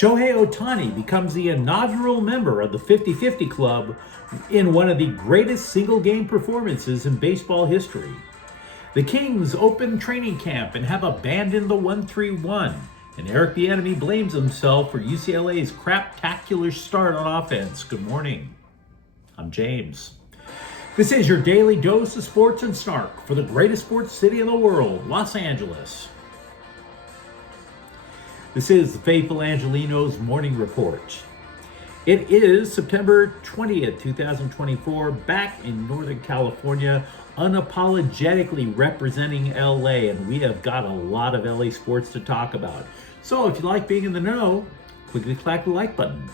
Shohei Ohtani becomes the inaugural member of the 50-50 club in one of the greatest single-game performances in baseball history. The Kings open training camp and have abandoned the 1-3-1, and Eric Bieniemy blames himself for UCLA's craptacular start on offense. Good morning. I'm James. This is your daily dose of sports and snark for the greatest sports city in the world, Los Angeles. This is the faithful Angelenos morning report. It is September 20th, 2024, back in Northern California, unapologetically representing LA, and we have got a lot of LA sports to talk about. So if you like being in the know, clickety-clack the like button,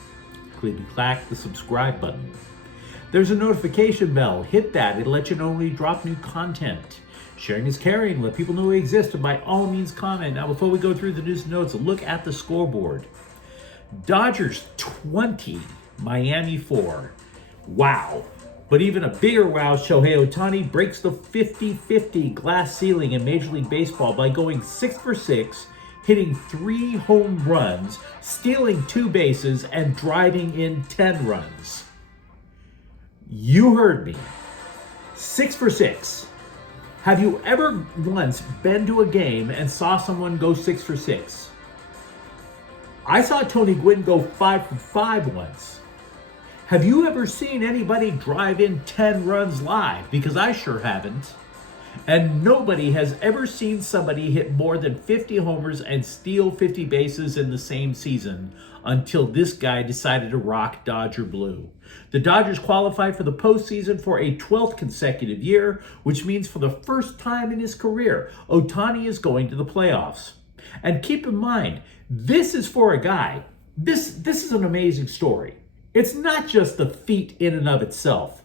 clickety-clack the subscribe button. There's a notification bell. Hit that. It'll let you know when we drop new content. Sharing is caring. Let people know we exist, and by all means comment. Now, before we go through the news and notes, a look at the scoreboard. Dodgers 20, Miami 4. Wow. But even a bigger wow, Shohei Ohtani breaks the 50-50 glass ceiling in Major League Baseball by going 6 for 6, hitting 3 home runs, stealing 2 bases, and driving in 10 runs. You heard me. 6 for 6. Have you ever once been to a game and saw someone go 6 for 6? I saw Tony Gwynn go 5 for 5 once. Have you ever seen anybody drive in 10 runs live? Because I sure haven't. And nobody has ever seen somebody hit more than 50 homers and steal 50 bases in the same season until this guy decided to rock Dodger blue. The Dodgers qualified for the postseason for a 12th consecutive year, which means for the first time in his career, Ohtani is going to the playoffs. And keep in mind, this is for a guy. This is an amazing story. It's not just the feat in and of itself.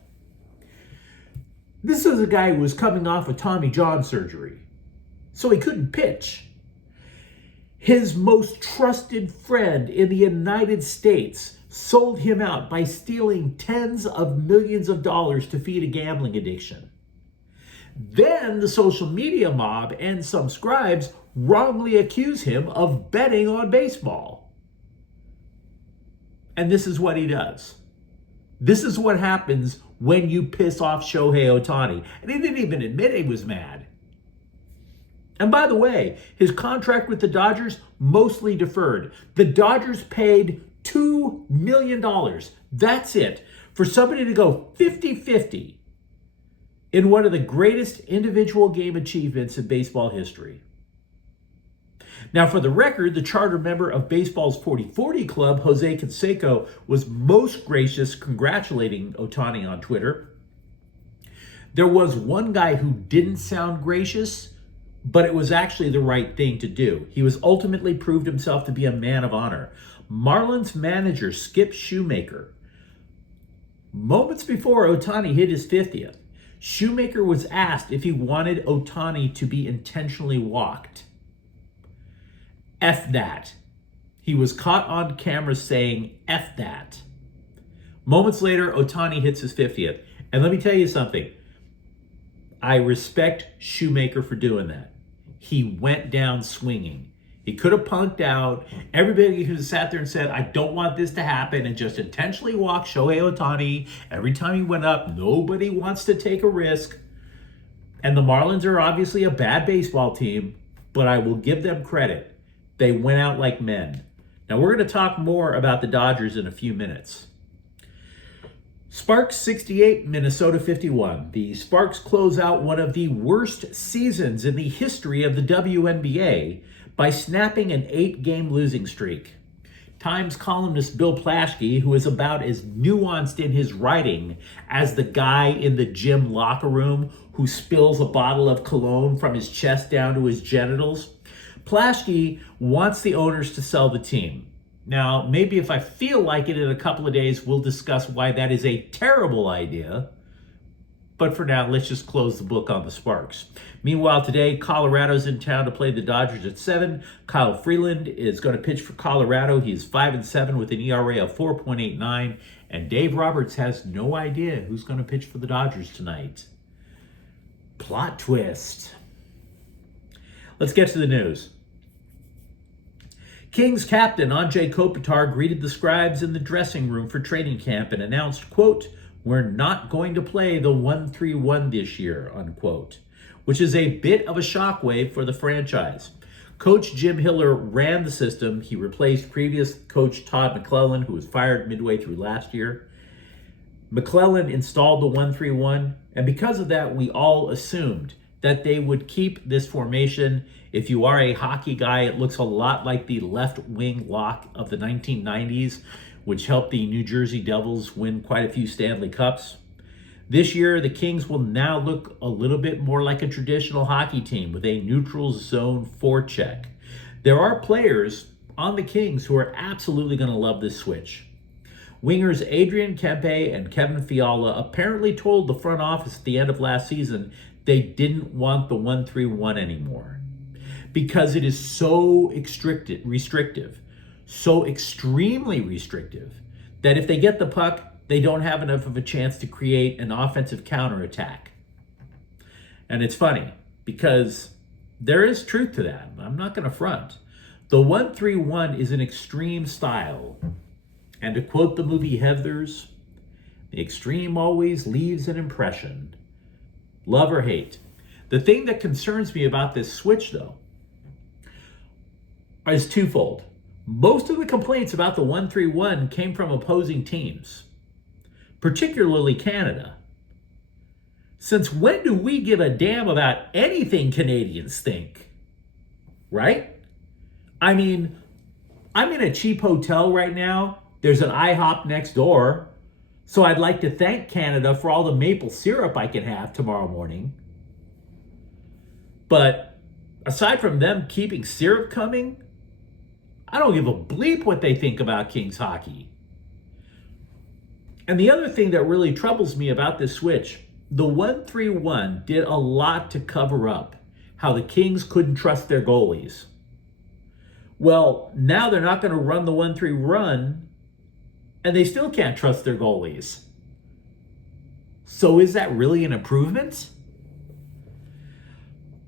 This is a guy who was coming off of Tommy John surgery, so he couldn't pitch. His most trusted friend in the United States sold him out by stealing tens of millions of dollars to feed a gambling addiction. Then the social media mob and some scribes wrongly accuse him of betting on baseball. And this is what he does. This is what happens when you piss off Shohei Ohtani. And he didn't even admit he was mad. And by the way, his contract with the Dodgers mostly deferred. The Dodgers paid $2 million. That's it. For somebody to go 50-50 in one of the greatest individual game achievements in baseball history. Now, for the record, the charter member of baseball's 40-40 club, Jose Canseco, was most gracious congratulating Ohtani on Twitter. There was one guy who didn't sound gracious, but it was actually the right thing to do. He was ultimately proved himself to be a man of honor. Marlins manager Skip Shoemaker. Moments before Ohtani hit his 50th, Shoemaker was asked if he wanted Ohtani to be intentionally walked. F that. He was caught on camera saying, F that. Moments later, Ohtani hits his 50th. And let me tell you something. I respect Shoemaker for doing that. He went down swinging. He could have punked out. Everybody could have sat there and said, I don't want this to happen, and just intentionally walked Shohei Ohtani. Every time he went up, nobody wants to take a risk. And the Marlins are obviously a bad baseball team, but I will give them credit. They went out like men. Now, we're going to talk more about the Dodgers in a few minutes. Sparks 68, Minnesota 51. The Sparks close out one of the worst seasons in the history of the WNBA by snapping an 8-game losing streak. Times columnist Bill Plaschke, who is about as nuanced in his writing as the guy in the gym locker room who spills a bottle of cologne from his chest down to his genitals, Plaschke wants the owners to sell the team. Now, maybe if I feel like it in a couple of days, we'll discuss why that is a terrible idea. But for now, let's just close the book on the Sparks. Meanwhile, today, Colorado's in town to play the Dodgers at 7. Kyle Freeland is going to pitch for Colorado. He's 5-7 with an ERA of 4.89. And Dave Roberts has no idea who's going to pitch for the Dodgers tonight. Plot twist. Let's get to the news. Kings captain Anze Kopitar greeted the scribes in the dressing room for training camp and announced, quote, "We're not going to play the 1-3-1 this year," unquote, which is a bit of a shockwave for the franchise. Coach Jim Hiller ran the system. He replaced previous coach Todd McClellan, who was fired midway through last year. McClellan installed the 1-3-1, and because of that, we all assumed that they would keep this formation. If you are a hockey guy, it looks a lot like the left wing lock of the 1990s, which helped the New Jersey Devils win quite a few Stanley Cups. This year, the Kings will now look a little bit more like a traditional hockey team with a neutral zone forecheck. There are players on the Kings who are absolutely going to love this switch. Wingers Adrian Kempe and Kevin Fiala apparently told the front office at the end of last season they didn't want the 1-3-1 anymore because it is so restrictive, so extremely restrictive, that if they get the puck, they don't have enough of a chance to create an offensive counterattack. And it's funny because there is truth to that. I'm not going to front. The 1-3-1 is an extreme style. And to quote the movie Heathers, the extreme always leaves an impression. Love or hate. The thing that concerns me about this switch, though, is twofold. Most of the complaints about the 1-3-1 came from opposing teams, particularly Canada. Since when do we give a damn about anything Canadians think? Right? I mean, I'm in a cheap hotel right now. There's an IHOP next door. So I'd like to thank Canada for all the maple syrup I can have tomorrow morning. But aside from them keeping syrup coming, I don't give a bleep what they think about Kings hockey. And the other thing that really troubles me about this switch, the 1-3-1 did a lot to cover up how the Kings couldn't trust their goalies. Well, now they're not going to run the 1-3-1, and they still can't trust their goalies. So is that really an improvement?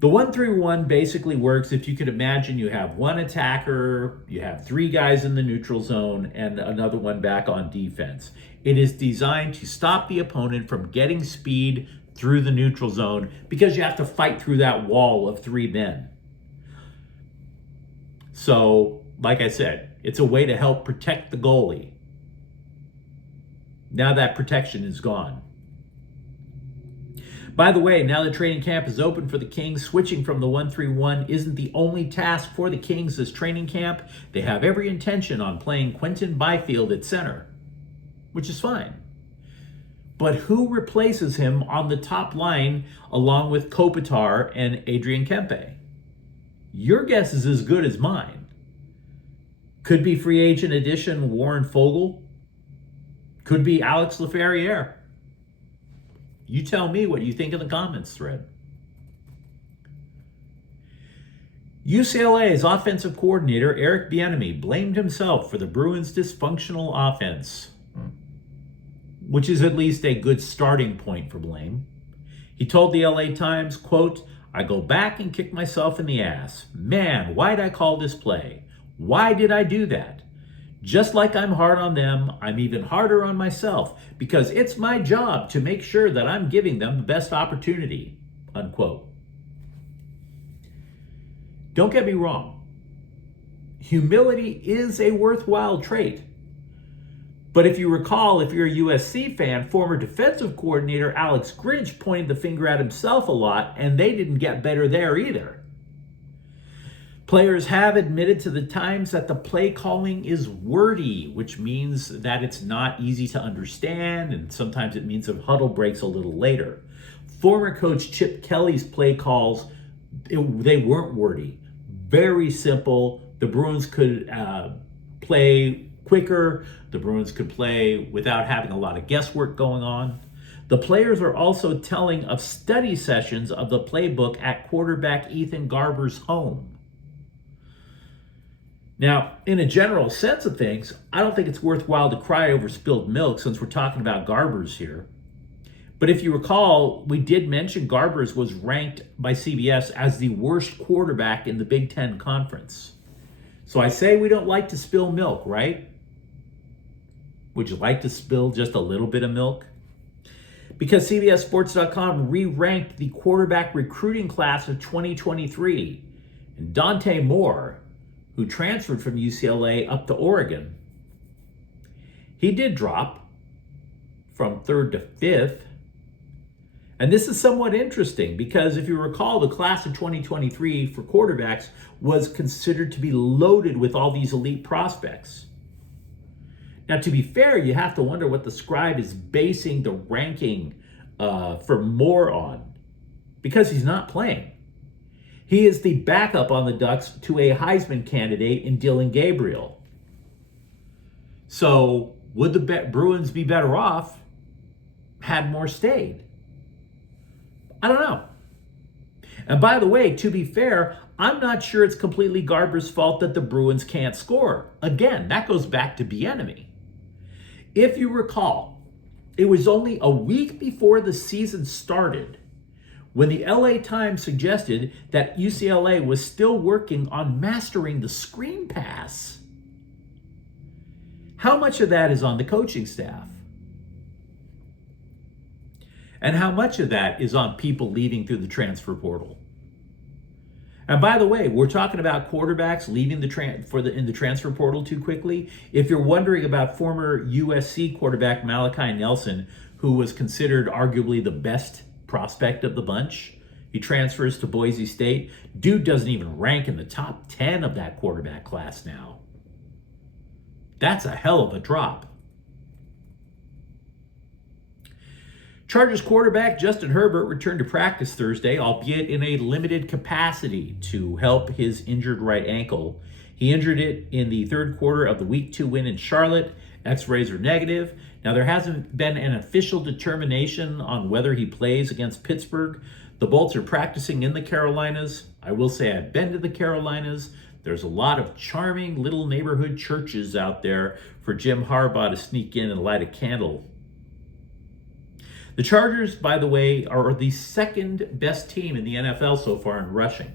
The 1-3-1 basically works if you could imagine you have one attacker, you have three guys in the neutral zone, and another one back on defense. It is designed to stop the opponent from getting speed through the neutral zone because you have to fight through that wall of three men. So, like I said, it's a way to help protect the goalie. Now that protection is gone. By the way, now that training camp is open for the Kings, switching from the 1-3-1 isn't the only task for the Kings this training camp. They have every intention on playing Quentin Byfield at center, which is fine. But who replaces him on the top line along with Kopitar and Adrian Kempe? Your guess is as good as mine. Could be free agent addition Warren Fogle. Could be Alex Laferriere. You tell me what you think in the comments thread. UCLA's offensive coordinator Eric Bieniemy blamed himself for the Bruins' dysfunctional offense, which is at least a good starting point for blame. He told the LA Times, quote, "I go back and kick myself in the ass. Man, why'd I call this play? Why did I do that? Just like I'm hard on them, I'm even harder on myself because it's my job to make sure that I'm giving them the best opportunity," unquote. Don't get me wrong. Humility is a worthwhile trait. But if you recall, if you're a USC fan, former defensive coordinator Alex Grinch pointed the finger at himself a lot, and they didn't get better there either. Players have admitted to the Times that the play calling is wordy, which means that it's not easy to understand, and sometimes it means a huddle breaks a little later. Former coach Chip Kelly's play calls, they weren't wordy. Very simple. The Bruins could play quicker. The Bruins could play without having a lot of guesswork going on. The players are also telling of study sessions of the playbook at quarterback Ethan Garber's home. Now, in a general sense of things, I don't think it's worthwhile to cry over spilled milk since we're talking about Garber's here. But if you recall, we did mention Garber's was ranked by CBS as the worst quarterback in the Big Ten Conference. So I say we don't like to spill milk, right? Would you like to spill just a little bit of milk? Because CBSSports.com re-ranked the quarterback recruiting class of 2023. And Dante Moore, who transferred from UCLA up to Oregon, he did drop from 3rd to 5th. And this is somewhat interesting because if you recall, the class of 2023 for quarterbacks was considered to be loaded with all these elite prospects. Now, to be fair, you have to wonder what the scribe is basing the ranking for Moore on, because he's not playing. He is the backup on the Ducks to a Heisman candidate in Dylan Gabriel. So would the Bruins be better off had Moore stayed? I don't know. And by the way, to be fair, I'm not sure it's completely Garber's fault that the Bruins can't score. Again, that goes back to Bieniemy. If you recall, it was only a week before the season started when the LA Times suggested that UCLA was still working on mastering the screen pass. How much of that is on the coaching staff? And how much of that is on people leaving through the transfer portal? And by the way, we're talking about quarterbacks leaving in the transfer portal too quickly. If you're wondering about former USC quarterback Malachi Nelson, who was considered arguably the best prospect of the bunch, he transfers to Boise State. Dude doesn't even rank in the top 10 of that quarterback class now. That's a hell of a drop. Chargers quarterback Justin Herbert returned to practice Thursday, albeit in a limited capacity to help his injured right ankle. He injured it in the third quarter of the Week 2 win in Charlotte. X-rays are negative. Now, there hasn't been an official determination on whether he plays against Pittsburgh. The Bolts are practicing in the Carolinas. I will say I've been to the Carolinas. There's a lot of charming little neighborhood churches out there for Jim Harbaugh to sneak in and light a candle. The Chargers, by the way, are the second best team in the NFL so far in rushing.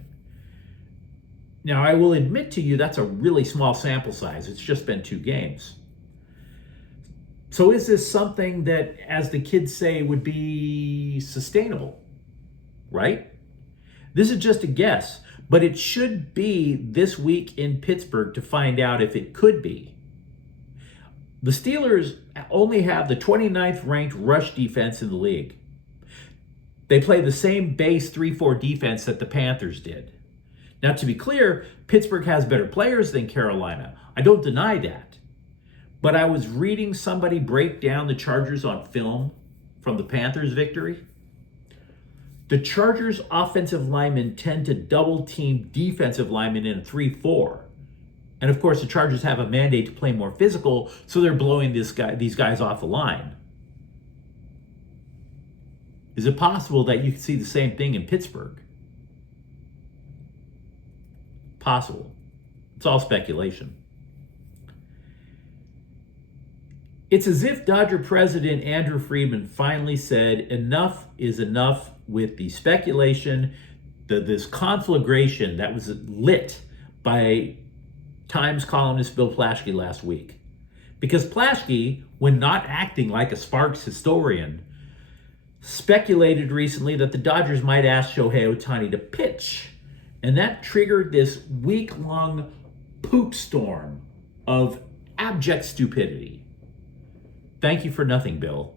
Now, I will admit to you that's a really small sample size. It's just been 2 games. So is this something that, as the kids say, would be sustainable? Right? This is just a guess, but it should be this week in Pittsburgh to find out if it could be. The Steelers only have the 29th ranked rush defense in the league. They play the same base 3-4 defense that the Panthers did. Now, to be clear, Pittsburgh has better players than Carolina. I don't deny that. But I was reading somebody break down the Chargers on film from the Panthers' victory. The Chargers' offensive linemen tend to double team defensive linemen in a 3-4. And of course, the Chargers have a mandate to play more physical, so they're blowing these guys off the line. Is it possible that you could see the same thing in Pittsburgh? Possible. It's all speculation. It's as if Dodger president Andrew Friedman finally said enough is enough with the speculation, this conflagration that was lit by Times columnist Bill Plaschke last week. Because Plaschke, when not acting like a Sparks historian, speculated recently that the Dodgers might ask Shohei Ohtani to pitch. And that triggered this week-long poop storm of abject stupidity. Thank you for nothing, Bill.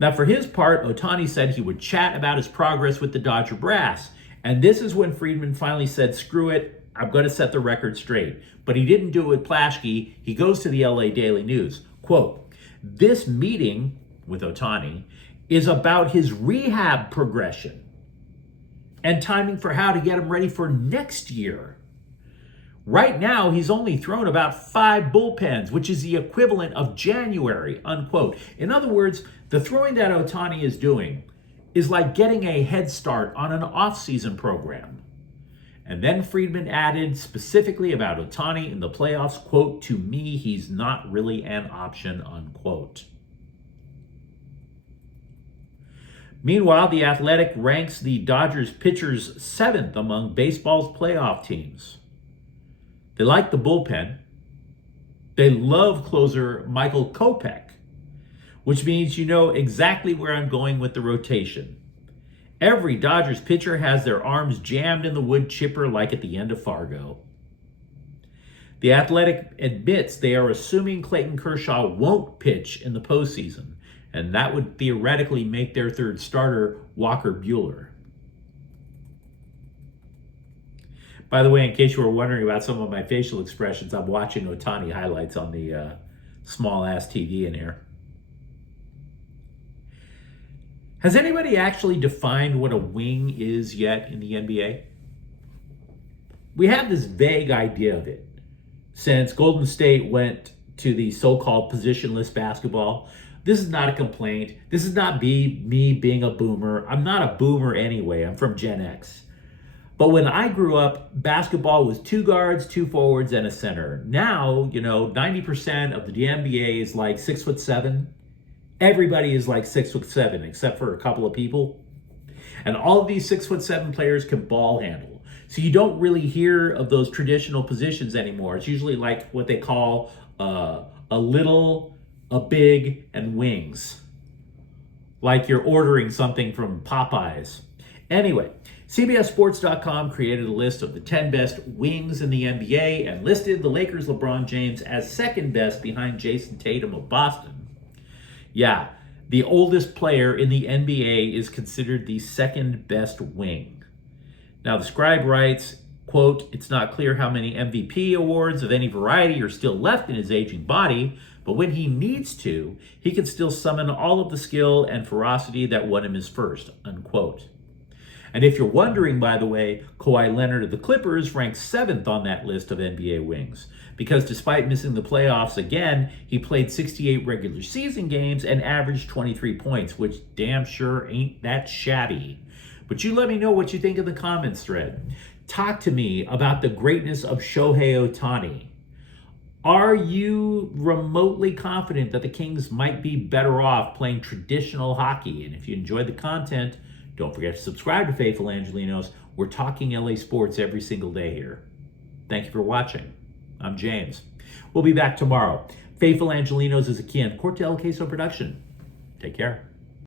Now, for his part, Ohtani said he would chat about his progress with the Dodger brass. And this is when Friedman finally said, screw it, I'm going to set the record straight. But he didn't do it with Plaschke. He goes to the LA Daily News. Quote, this meeting with Ohtani is about his rehab progression and timing for how to get him ready for next year. Right now, he's only thrown about 5 bullpens, which is the equivalent of January, unquote. In other words, the throwing that Ohtani is doing is like getting a head start on an off-season program. And then Friedman added specifically about Ohtani in the playoffs, quote, to me, he's not really an option, unquote. Meanwhile, The Athletic ranks the Dodgers pitchers 7th among baseball's playoff teams. They like the bullpen. They love closer Michael Kopech, which means you know exactly where I'm going with the rotation. Every Dodgers pitcher has their arms jammed in the wood chipper like at the end of Fargo. The Athletic admits they are assuming Clayton Kershaw won't pitch in the postseason, and that would theoretically make their third starter Walker Buehler. By the way, in case you were wondering about some of my facial expressions, I'm watching Ohtani highlights on the small-ass TV in here. Has anybody actually defined what a wing is yet in the NBA? We have this vague idea of it since Golden State went to the so-called positionless basketball. This is not a complaint. This is not me being a boomer. I'm not a boomer anyway. I'm from Gen X. But when I grew up, basketball was 2 guards, 2 forwards, and a center. Now, 90% of the NBA is like 6'7". Everybody is like 6'7", except for a couple of people. And all of these 6'7" players can ball handle. So you don't really hear of those traditional positions anymore. It's usually like what they call a little, a big, and wings. Like you're ordering something from Popeyes. Anyway, CBSSports.com created a list of the 10 best wings in the NBA and listed the Lakers' LeBron James as second best behind Jason Tatum of Boston. Yeah, the oldest player in the NBA is considered the second best wing. Now, the scribe writes, quote, "It's not clear how many MVP awards of any variety are still left in his aging body, but when he needs to, he can still summon all of the skill and ferocity that won him his first," unquote. And if you're wondering, by the way, Kawhi Leonard of the Clippers ranks 7th on that list of NBA wings, because despite missing the playoffs again, he played 68 regular season games and averaged 23 points, which damn sure ain't that shabby. But you let me know what you think in the comments thread. Talk to me about the greatness of Shohei Ohtani. Are you remotely confident that the Kings might be better off playing traditional hockey? And if you enjoyed the content, don't forget to subscribe to Faithful Angelenos. We're talking LA sports every single day here. Thank you for watching. I'm James. We'll be back tomorrow. Faithful Angelenos is a Ken Cortel Queso production. Take care.